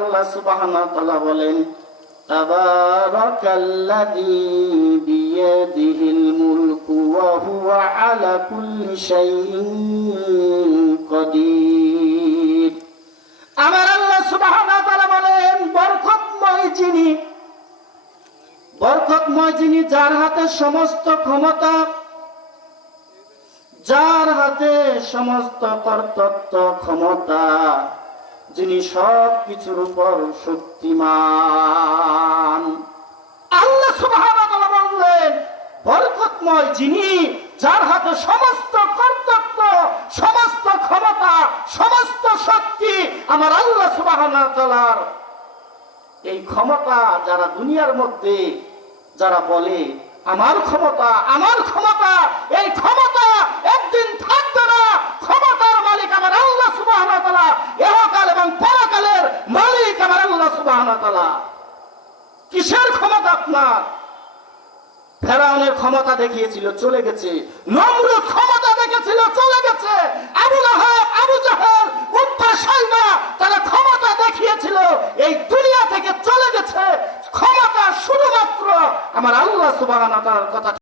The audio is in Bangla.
আল্লাহ সুবহানাহু ওয়া তাআলা বলেন কাদির। আমার আল্লাহ সুবহানাহু ওয়া তাআলা বলেন, বরকতময় যিনি বরকতময় যিনি যার হাতে সমস্ত ক্ষমতা, যার হাতে সমস্ত কর্তৃত্ব ক্ষমতা যিনি সব কিছুর উপর শক্তিমান। আল্লাহ সুবহানাহু বললেন, বরকতময় যিনি, যার হাতে সমস্ত কর্তৃত্ব সমস্ত ক্ষমতা, সমস্ত শক্তি আমার আল্লাহ সুবহানাহু এই ক্ষমতা যারা দুনিয়ার মধ্যে, যারা বলে, আমার ক্ষমতা আমার ক্ষমতা, এই ক্ষমতা একদিন থাকবে না ক্ষমতার মালিক আমার আল্লাহ সুবহানাহু ওয়া তাআলা ইহকাল এবং পরকালের মালিক আমার আল্লাহ কিসের ক্ষমতা আপনার? ফেরাউনের ক্ষমতা দেখিয়েছিল, চলে গেছে। নমরুদ ক্ষমতা দেখেছিল, চলে গেছে। আবু লাহাব, আবু জাহাল উত্তা সাইমা তারা ক্ষমতা দেখিয়েছিল। এই দুনিয়া থেকে চলে গেছে। ক্ষমতা শুধুমাত্র আমার আল্লাহ তাআলার কথা।